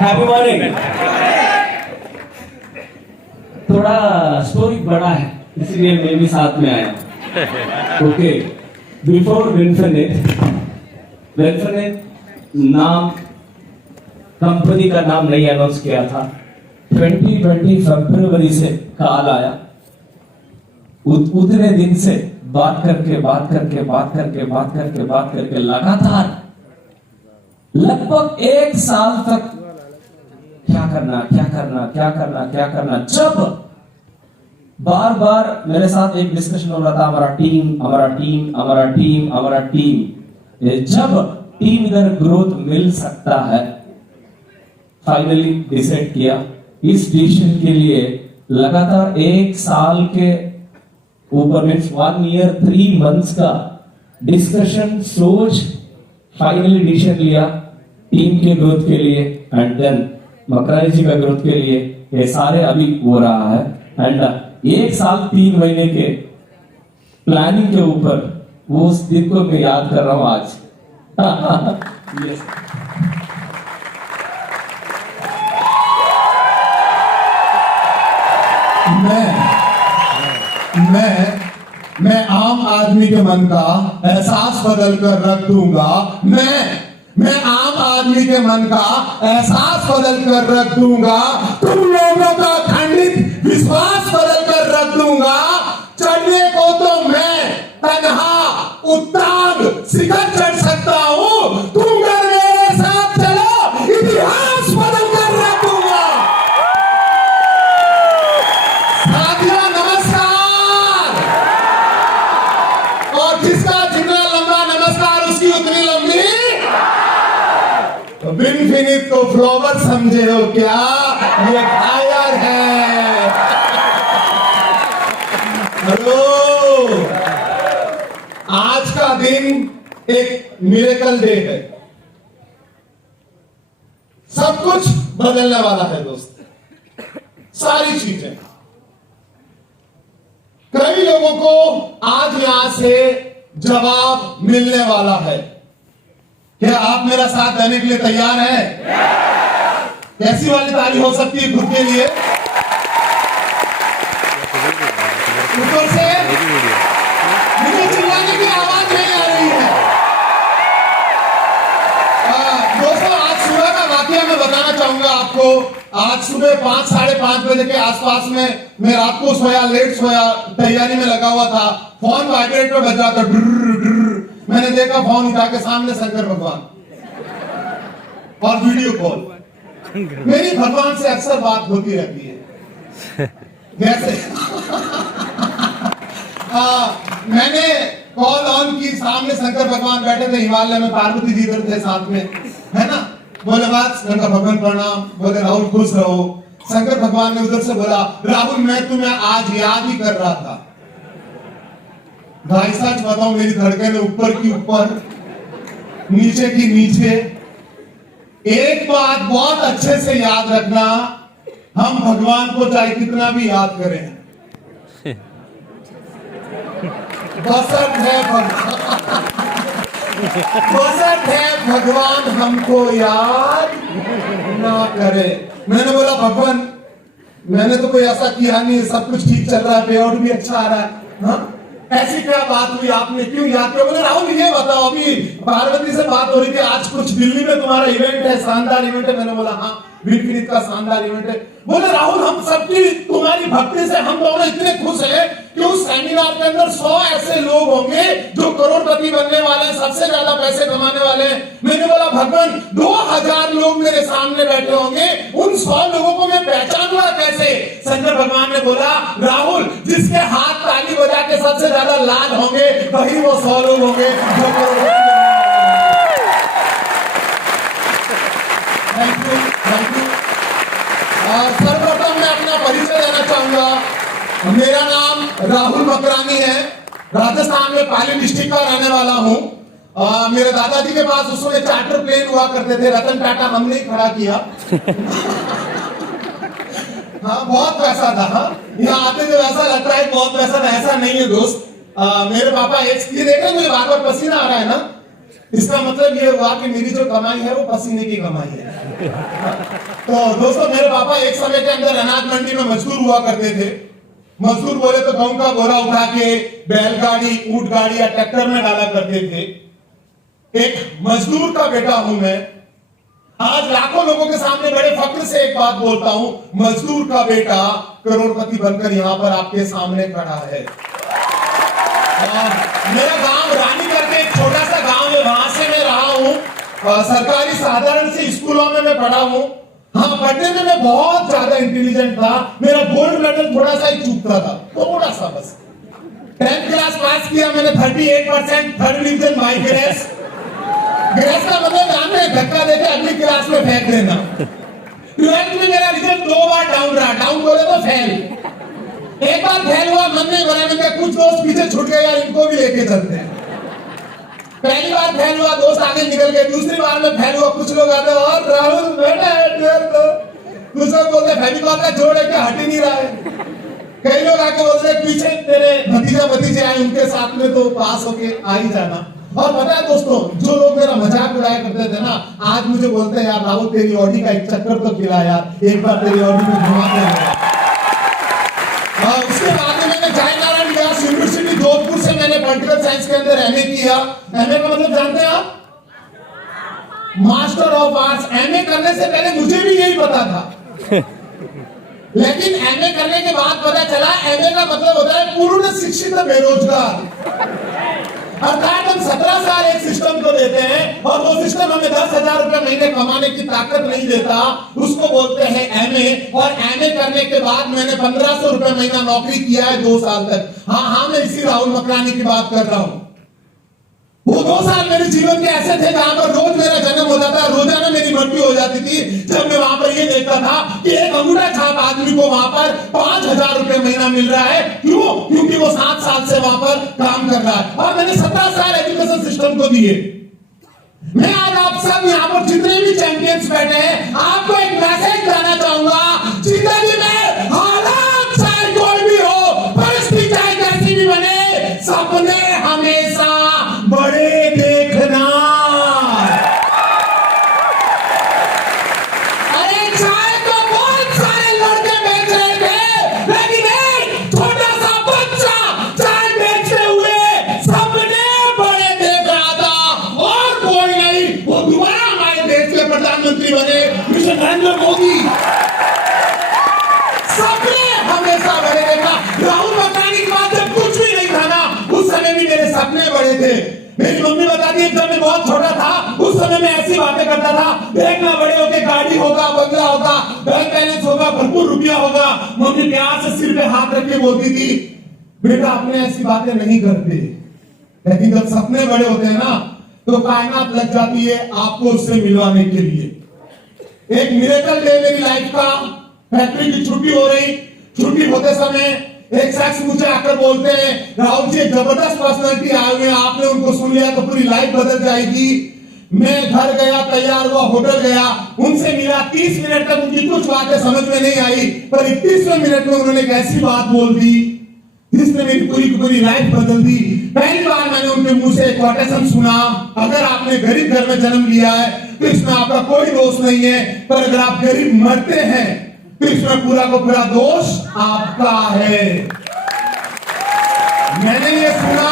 Happy morning. थोड़ा story बड़ा है इसलिए मैं भी साथ में आया। ओके, बिफोर विंफिनिट नाम कंपनी का नाम नहीं अनाउंस किया था। 2020 फरवरी से कॉल आया। उतने दिन से बात करके लगातार लगभग 1 साल तक क्या करना जब बार बार मेरे साथ एक डिस्कशन हो रहा था, हमारा टीम जब टीम इधर ग्रोथ मिल सकता है, फाइनली डिसाइड किया इस डिसीजन के लिए लगातार 1 साल के ऊपर मीन्स 1 year 3 months का डिस्कशन सोच फाइनली डिसीजन लिया टीम के ग्रोथ के लिए एंड देन मकरानी जी का ग्रोथ के लिए। ये सारे अभी हो रहा है एंड 1 साल 3 महीने के प्लानिंग के ऊपर वो उस दिन को मैं याद कर रहा हूं आज। yes. मैं आम आदमी के मन का एहसास बदल कर रख दूंगा। मैं आम आदमी के मन का एहसास बदल कर रख दूंगा। तुम लोगों का खंडित विश्वास बदल कर रख दूंगा। चढ़ने को तो मैं तन्हा उत्तांग शिखर चढ़ सकता हूं, तुम अगर मेरे साथ चलो इतिहास बदल कर रख दूंगा। साथियों नमस्कार। और जिसका जितना लंबा नमस्कार उसकी उतनी लंबी। तो विंफिनिट को फ्लावर समझे हो क्या? ये फायर है। हेलो, आज का दिन एक मिरेकल डे है। सब कुछ बदलने वाला है दोस्त, सारी चीजें। कई लोगों को आज यहां से जवाब मिलने वाला है। क्या आप मेरा साथ देने के लिए तैयार हैं? कैसी वाली ताली हो सकती है खुद के लिए? ऊपर से मुझे चिल्लाने की आवाज नहीं आ रही है। दोस्तों, आज सुबह का वाकया मैं बताना चाहूंगा आपको। आज सुबह 5 साढ़े 5 बजे के आसपास में मैं रात को सोया, लेट सोया, तैयारी में लगा हुआ था। फोन वाइब्रेट पे बज रहा था। मैंने देखा, फोन उठा के सामने शंकर भगवान और वीडियो कॉल। मेरी भगवान से अक्सर बात होती रहती है। कैसे? मैंने कॉल ऑन की, सामने शंकर भगवान बैठे थे हिमालय में, पार्वती जी इधर थे साथ में, है ना। बोले बात, शंकर भगवान प्रणाम। बोले राहुल खुश रहो। शंकर भगवान ने उधर से बोला, राहुल मैं तुम्हें आज याद ही कर रहा था। भाई सच बताऊं, मेरी धड़कन ऊपर की ऊपर, नीचे की नीचे। एक बात बहुत अच्छे से याद रखना, हम भगवान को चाहे कितना भी याद करें, बसत है भगवान हमको याद ना करे। मैंने बोला भगवान, मैंने तो कोई ऐसा किया नहीं, सब कुछ ठीक चल रहा है, पे आउट भी अच्छा आ रहा है। हाँ? ऐसी क्या बात हुई, आपने क्यों याद किया? बोले राहुल ये बताओ, अभी पार्वती से बात हो रही थी, आज कुछ दिल्ली में तुम्हारा इवेंट है, शानदार इवेंट है। मैंने बोला हाँ, विंफिनिट का शानदार इवेंट है। बोले राहुल, हम सबकी तुम्हारी भक्ति से हम दोनों इतने खुश हैं कि उस सेमिनार के अंदर 100 ऐसे लोग होंगे जो करोड़पति बनने वाले हैं, सबसे ज्यादा पैसे कमाने वाले हैं। मैंने बोला भगवान, 2000 लोग मेरे सामने बैठे होंगे, उन 100 लोगों को मैं पहचानूंगा कैसे? शंकर भगवान ने बोला राहुल, जिसके हाथ ताली बजा के सबसे ज्यादा लाल होंगे वही वो 100 लोग होंगे जो करोड़पति। Thank you. सर्वप्रथम मैं अपना परिचय देना चाहूंगा। मेरा नाम राहुल मकरानी है। राजस्थान में पाली डिस्ट्रिक्ट का रहने वाला हूं। मेरे दादाजी के पास उस समय चार्टर प्लेन हुआ करते थे, रतन टाटा हमने खड़ा किया। हाँ, बहुत पैसा था। हाँ, यहाँ आते जो ऐसा लगता है बहुत पैसा था, ऐसा नहीं है दोस्त। मेरे पापा ये देख रहे मुझे बार बार पसीना आ रहा है ना, इसका मतलब ये हुआ कि मेरी जो कमाई है वो पसीने की कमाई है। तो दोस्तों, मेरे पापा एक समय के अंदर अनाज मंडी में मजदूर हुआ करते थे। मजदूर बोले तो गेहूं का बोरा उठा के बैलगाड़ी, ऊंट गाड़ी या ट्रैक्टर में डाला करते थे। एक मजदूर का बेटा हूं मैं। आज लाखों लोगों के सामने बड़े फक्र से एक बात बोलता हूं, मजदूर का बेटा करोड़पति बनकर यहां पर आपके सामने खड़ा है। मेरा गांव रानी करके एक छोटा सा गांव है, वहां से मैं रहा हूं। सरकारी साधारण से स्कूलों में मैं पढ़ा हूं। हाँ, पढ़ने में मैं बहुत ज्यादा इंटेलिजेंट था। मेरा गोल्ड मेडल थोड़ा सा ही चूकता था, थोड़ा सा बस। 10th क्लास पास किया मैंने 38%, third division by grace. Grace का मतलब जानते हैं, धक्का देके अगली क्लास में फेंक देना। 12th में मेरा रिजल्ट 2 बार डाउन रहा, डाउन बोले तो फेल। एक बार फेल हुआ, मन नहीं बना, मैंने कुछ दोस्त पीछे छूट गए यार, इनको भी लेके चलते हैं। पहली बार फेल हुआ, दोस्त आगे निकल गए। दूसरी बार में फेल हुआ, कुछ लोग आते और राहुल बेटा कुछ लोग बोलते फेविकॉल का जोड़ है कि हट ही नहीं रहा है। कई लोग आके बोलते पीछे तेरे भतीजा भतीजे आए, उनके साथ में तो पास होके आ ही जाना। और पता है दोस्तों, जो लोग मेरा मजाक उड़ाया करते थे ना, आज मुझे बोलते हैं यार राहुल तेरी ऑडी का एक चक्कर तो खिला यार, एक बार तेरी ऑडी में घुमा दे। उसके बाद में मैंने जयनारायण व्यास यूनिवर्सिटी जोधपुर से मैंने पॉलिटिकल साइंस के अंदर एमए किया। एमए का मतलब जानते हैं आप? Master of arts. एमए करने से पहले मुझे भी यही पता था, लेकिन एमए करने के बाद पता चला एमए का मतलब होता है पूर्ण शिक्षित बेरोजगार। अर्थात हम 17 साल एक सिस्टम को देते हैं और वो सिस्टम हमें 10,000 रुपए महीने कमाने की ताकत नहीं देता, उसको बोलते हैं एमए। और एमए करने के बाद मैंने 1500 रुपए महीना नौकरी किया है 2 साल तक। हाँ, मैं इसी राहुल मकरानी की बात कर रहा हूं। वो 2 साल मेरे जीवन के ऐसे थे जहां पर रोज मेरा जन्म होता था, रोजाना मेरी मृत्यु हो जाती थी, जब मैं वहां पर ये देखता था कि एक अंगूठा छाप आदमी को वहां पर 5,000 रुपए महीना मिल रहा है। क्यों? क्योंकि वो 7 साल से वहां पर काम कर रहा है। और मैंने 17 साल एजुकेशन सिस्टम को दिए। मैं आज आप सब यहाँ पर जितने भी चैंपियंस बैठे हैं, आपको एक मैसेज देना चाहूंगा, जिंदगी में हालात चाहे कोई भी हो, परिस्थिति चाहे कैसी भी बने, सपने हमेशा बड़े देखना। अरे चाय तो बहुत सारे लड़के बेच रहे थे, लेकिन एक छोटा सा बच्चा चाय बेचते हुए सपने बड़े देख रहा था। और कोई नहीं, वो दोबारा हमारे देश के प्रधानमंत्री बने, मिस्टर नरेंद्र मोदी। सपने हमेशा बड़े देखना। राहुल मकरानी की बात जब कुछ भी नहीं था ना, उस समय भी मेरे सपने बड़े थे। मेरी मम्मी बताती है जब मैं बहुत छोटा था, उस समय मैं ऐसी बातें करता था, देखना बड़े होके गाड़ी होगा, बंगला होगा, बैंक बैलेंस होगा, भरपूर रुपया होगा। मम्मी प्यार से सिर पे हाथ रख के बोलती थी, बेटा अपने ऐसी बातें नहीं करते। लेकिन जब सपने बड़े होते हैं ना, तो कायनात लग जाती है आपको उससे मिलवाने के लिए। एक मिरेकल डे मेरी लाइफ का, फैक्ट्री की छुट्टी हो रही, छुट्टी होते समय एक शख्स मुझे आकर बोलते हैं, राहुल जी एक जबरदस्त पर्सनालिटी आए हुए हैं, आपने उनको सुन लिया तो पूरी लाइफ बदल जाएगी। मैं घर गया, तैयार हुआ, होटल गया, उनसे मिला। 30 मिनट तक उनकी कुछ बातें समझ में नहीं आई, पर 31वें मिनट में उन्होंने एक ऐसी बात बोल दी जिसने मेरी पूरी की पूरी लाइफ बदल दी। पहली बार मैंने उनके मुंह से एक कोटेशन सुना, अगर आपने गरीब घर में जन्म लिया है तो इसमें आपका कोई दोष नहीं है, पर अगर आप गरीब मरते हैं तो इसमें पूरा को पूरा दोष आपका है। मैंने ये सुना,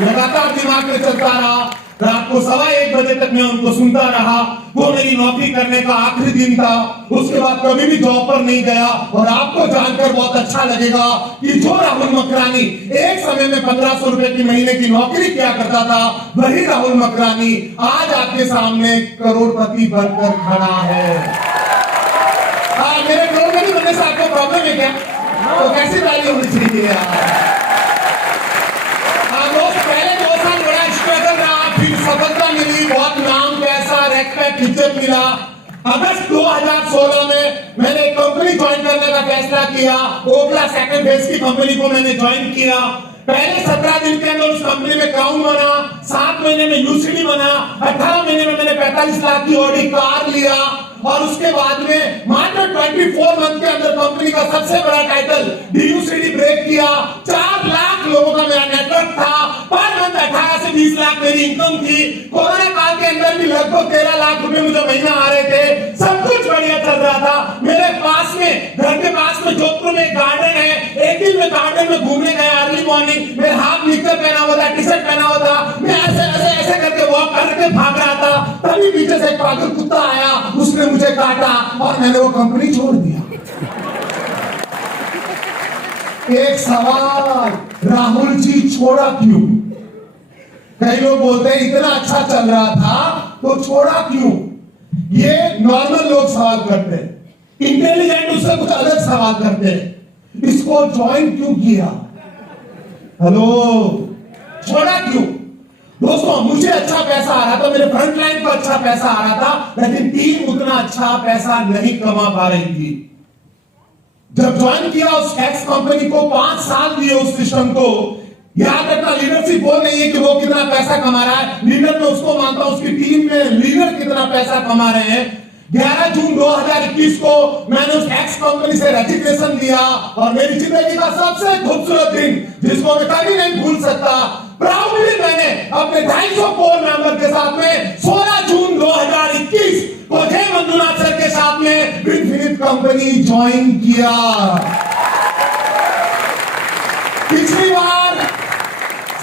लगातार दिमाग में चलता रहा। रात को 1:15 बजे तक मैं उनको सुनता रहा। वो मेरी नौकरी करने का आखिरी दिन था। उसके बाद कभी भी जॉब पर नहीं गया। और आपको जानकर बहुत अच्छा लगेगा कि जो राहुल मकरानी एक समय में 1500 रुपए की महीने की नौकरी किया करता था, वही राहुल मकरानी आज आपके सामने करोड़पति बनकर खड़ा है। मेरे करोड़पति बनने से आपको प्रॉब्लम है क्या? तो कैसी वैल्यू होनी चाहिए यार? पहले 2 साल बड़ा स्ट्रगल रहा, फिर सफलता मिली, बहुत नाम, पैसा, रेस्पेक्ट, इज्जत मिला। अगस्त 2016 में मैंने एक कंपनी ज्वाइन करने का फैसला किया। ओखला सेकंड फेज की कंपनी को मैंने ज्वाइन किया। पहले 17 दिन के अंदर उस कंपनी में क्राउन बना, 7 महीने में यूसीडी बना, 18 महीने में मैंने 45 लाख की ऑडी कार लिया, और उसके बाद में मात्र 24 मंथ के अंदर कंपनी का सबसे बड़ा टाइटल डीयूसीडी ब्रेक किया। 4 लाख लोगों का मेरा नेटवर्क था, पर मंथ 18 से 20 लाख मेरी इनकम थी। कोरोना काल के अंदर भी लगभग 13 लाख रुपए मुझे महीना आ रहे थे। सब कुछ बढ़िया चल रहा था। मेरे पास में, घर के पास में जोधपुर में गार्डन है। एक दिन मैं गार्डन में घूमने गया अर्ली मॉर्निंग, मेरे हाथ निक्कर पहना हुआ था, टी शर्ट पहना हुआ था, मैं ऐसे ऐसे ऐसे करके वॉक करके भाग रहा था। तभी पीछे से एक पागल कुत्ता आया, उसने मुझे काटा और मैंने वो कंपनी छोड़ दिया। एक सवाल, राहुल जी छोड़ा क्यों? कई लोग बोलते हैं इतना अच्छा चल रहा था तो छोड़ा क्यों? ये नॉर्मल लोग सवाल करते हैं, इंटेलिजेंट उससे कुछ अलग सवाल करते हैं। इसको ज्वाइन क्यों किया? हेलो, छोड़ा क्यों? दोस्तों, मुझे अच्छा पैसा आ रहा था, मेरे फ्रंट लाइन को अच्छा पैसा आ रहा था, लेकिन टीम उतना अच्छा पैसा नहीं कमा पा रही थी। जब ज्वाइन किया उस एक्स कंपनी को, 5 साल दिए उस सिस्टम को। याद रखना, लीडरशिप वो नहीं है कि वो कितना पैसा कमा रहा है, लीडर में उसको मानता हूं उसकी टीम में लीडर कितना पैसा कमा रहे हैं। 11 जून 2021 को मैंने उस एक्स कंपनी से रजिस्ट्रेशन दिया, और मेरी जिंदगी का सबसे खूबसूरत दिन, जिसको मैं कभी नहीं भूल सकता, प्राउडली मैंने अपने 250 कोर मेंबर के साथ में 16 जून 2021 को जय मंजुनाथ सर के साथ में विनफिनिट कंपनी ज्वाइन किया। पिछली बार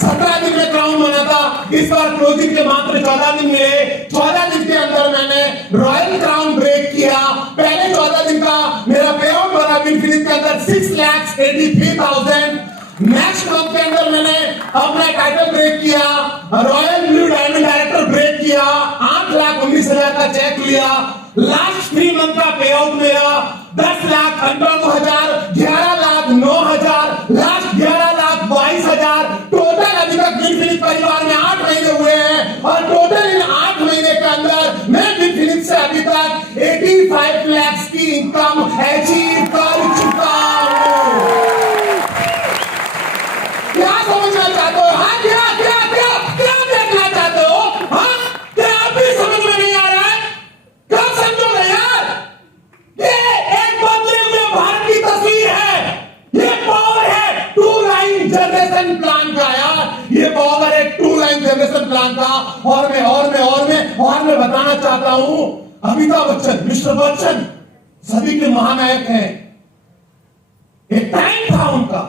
17 दिन में क्राउन बना था, इस बार क्लोजिंग के मात्र 14 दिन मिले। 14 दिन के अंदर मैंने रॉयल क्राउन ब्रेक किया। पहले 14 दिन का मेरा पे आउट बना विनफिनिट के अंदर 6,83,000। नेक्स्ट मंथ के अंदर मैंने अपना टाइटल ब्रेक किया, royal blue diamond director break किया, 8,19,000 का चेक लिया। लास्ट 3 मंथ का पे आउट मेरा 10,98,000, 11,09,000, लास्ट 11,22,000। टोटल अभी तक विनफिनिट परिवार में 8 महीने हुए हैं, और टोटल इन 8 महीने के अंदर मैं विनफिनिट से अभी तक 85 लाख की इनकम अचीव कर चुका हूं। क्या समझना चाहते हो? हाँ, क्या क्या क्या क्या देखना चाहते हो? हाँ, क्या आप भी समझ में नहीं आ रहा है? कब समझोगे यार? ये एक बदले हुए भारत की तस्वीर है। ये पावर है 2 लाइन जनरेशन प्लान का यार। ये पावर है 2 लाइन जनरेशन प्लान का। और मैं बताना चाहता हूं, अमिताभ बच्चन, मिस्टर बच्चन सभी के महानायक हैं। एक टाइम था उनका।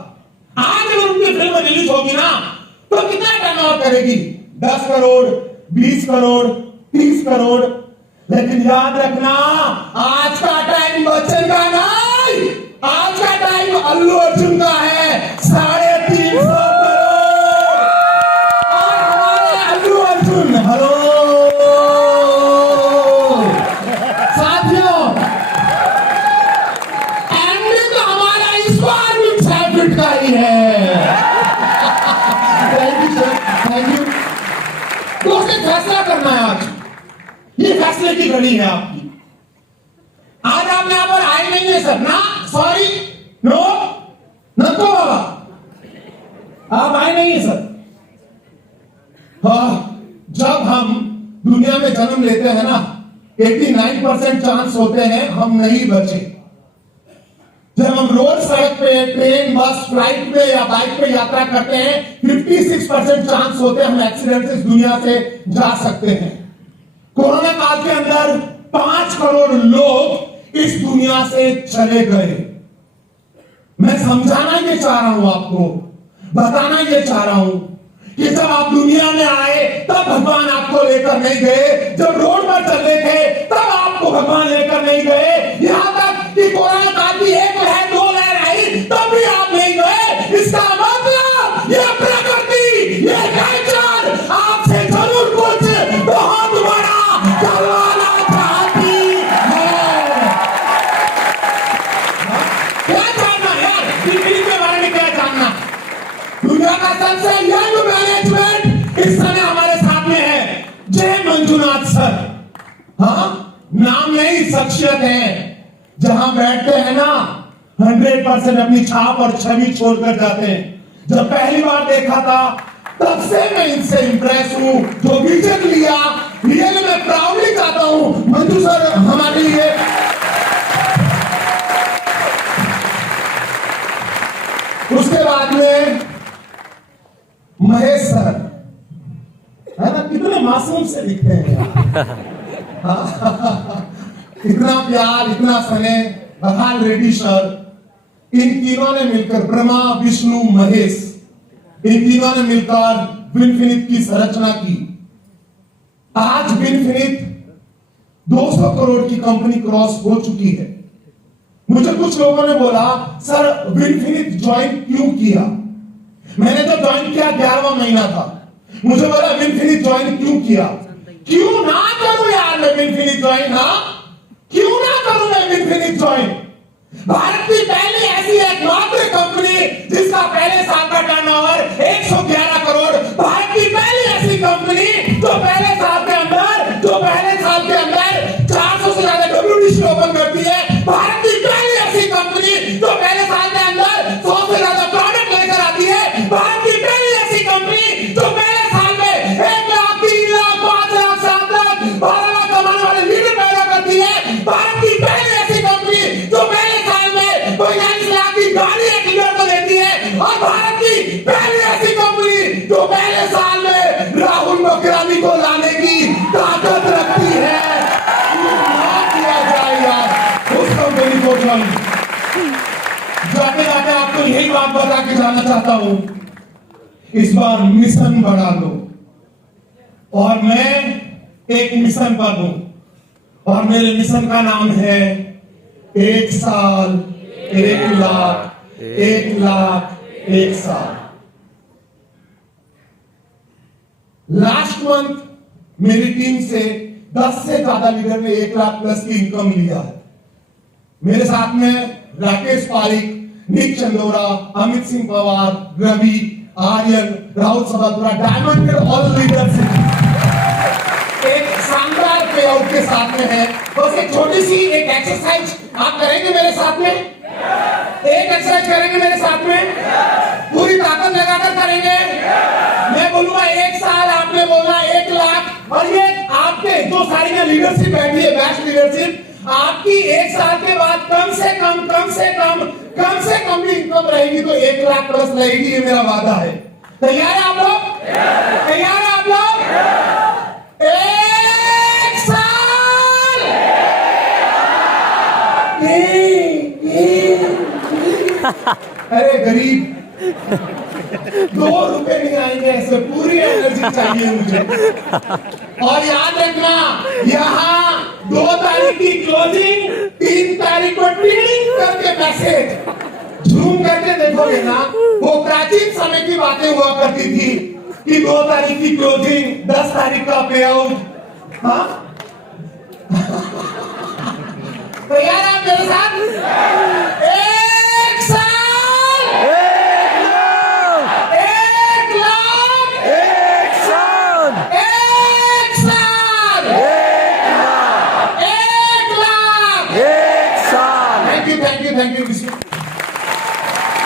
आज अगर उनकी फिल्म रिलीज होगी ना, तो कितना टर्नओवर करेगी? 10 करोड़, 20 करोड़, 30 करोड़। लेकिन याद रखना, आज का टाइम बच्चन का नहीं, आज का टाइम अल्लू अर्जुन का है। 350 करोड़। और हमारे अल्लू अर्जुन, हेलो साथियों, एंडी तो हमारा इस बार भी 6 फीट का ही है। Thank you sir, thank you. दोस्तों, फैसला करना है आज, ये फैसले की घड़ी है आपकी। आज आप यहां पर आए नहीं है सर, ना सॉरी, नो नको बाबा, आप आए नहीं है सर। हाँ, जब हम दुनिया में जन्म लेते हैं ना, 89% चांस होते हैं हम नहीं बचे। जब हम रोड, सड़क पे, ट्रेन, बस, फ्लाइट पे या बाइक पे यात्रा करते हैं, 56% चांस होते हैं हम एक्सीडेंट से इस दुनिया से जा सकते हैं। कोरोना काल के अंदर 5 करोड़ लोग इस दुनिया से चले गए। मैं समझाना ये चाह रहा हूं आपको, बताना ये चाह रहा हूं कि जब आप दुनिया में आए तब भगवान आपको लेकर नहीं गए। जब रोड पर चल रहे थे तब आपको भगवान लेकर नहीं गए। यहां तक कि कोरोना काल की 1 लहर 2 लहर आई तब भी आप नहीं गए। इसका मतलब ये प्रकृति, ये नेचर आपसे जरूर कुछ बहुत बड़ा करवाना चाहती है। क्या जानना यार, दिल्ली के बारे में क्या जानना? दुनिया का सबसे यंग मैनेजमेंट इस समय हमारे साथ में है, जय मंजुनाथ सर। हाँ, नाम नहीं, शख्सियत है। जहां बैठते हैं ना, 100% अपनी छाप और छवि छोड़कर जाते हैं। जब पहली बार देखा था तब से मैं इनसे इंप्रेस हूं। जो विजन लिया रियली मैं प्राउडली चाहता हूं मंजू सर हमारे लिए। उसके बाद में महेश सर, है ना, कितने मासूम से दिखते हैं यार। इतना प्यार, इतना स्नेह। बहाल रेड्डी सर, इन तीनों ने मिलकर, ब्रह्मा विष्णु महेश, इन तीनों ने मिलकर विनफिनिट की संरचना की। आज विनफिनिट 200 करोड़ की कंपनी क्रॉस हो चुकी है। मुझे कुछ लोगों ने बोला सर विनफिनिट ज्वाइन क्यों किया। मैंने तो ज्वाइन किया 11वां महीना था। मुझे बोला विनफिनिट ज्वाइन क्यों किया। क्यों ना करूं यार मैं विनफिनिट ज्वाइन। हाँ, क्यों ना करूं मैं विनफिनिट ज्वाइन। भारत की पहली ऐसी एकमात्र कंपनी जिसका पहले साल का टर्नओवर 111 करोड़। भारत की पहली ऐसी कंपनी जो पहले साल के अंदर 400 से ज्यादा WTC ओपन करती है। भारत की पहली ऐसी कंपनी जो पहले साल के अंदर 100 से ज्यादा प्रोडक्ट लेकर आती है। भारत की पहली ऐसी कंपनी जो पहले साल में 1 लाख, 3 लाख, 5 लाख, 7 लाख, 12 लाख कमाने वाले लीडर पैदा करती है। भारत की पहली ऐसी कंपनी जो पहले साल में 45 लाख की गाड़ी एक लीडर को देती है। और भारत की पहली ऐसी कंपनी जो पहले साल में राहुल मकरानी को लाने की ताकत रखती है। जाते जाते आपको यही बात बता के जाना चाहता हूं, इस बार मिशन बढ़ा लो। और मैं एक मिशन पर हूं और मेरे मिशन का नाम है 1 साल 1 लाख 1 लाख 1 साल। लास्ट मंथ मेरी टीम से 10 से ज्यादा लीडर ने 1 लाख प्लस की इनकम लिया है। मेरे साथ में राकेश पारिक, निक चंदोरा, अमित सिंह पवार, रवि, आर्यन, राहुल सदापुरा, डायमंड के ऑल लीडर्स एक शानदार पे आउट के साथ में है। बस एक छोटी सी एक एक्सरसाइज आप करेंगे मेरे साथ में। एक एक्सरसाइज करेंगे मेरे साथ में, पूरी ताकत लगाकर करेंगे। मैं बोलूंगा 1 साल, आपने बोलना 1 लाख। और ये आपके जो सारी लीडरशिप बैठी है, बेस्ट लीडरशिप, आपकी 1 साल के बाद कम से कम भी इनकम रहेगी तो 1 लाख प्लस रहेगी। ये मेरा वादा है। तैयार है आप लोग? तैयार है आप लोग? 1 साल। अरे गरीब 2 रुपए नहीं आएंगे, ऐसे पूरी एनर्जी चाहिए मुझे। और याद रखना, यहाँ 2 तारीख की क्लोजिंग, 3 तारीख को ट्रेनिंग करके मैसेज झूम करके देखोगे ना, वो प्राचीन समय की बातें हुआ करती थी कि 2 तारीख की क्लोजिंग, 10 तारीख का पे आउट। हाँ, तैयार आप मेरे साथ? 1 साल 1 लाख 1 लाख 1 साल 1 साल 1 लाख 1 लाख 1 साल। Thank you.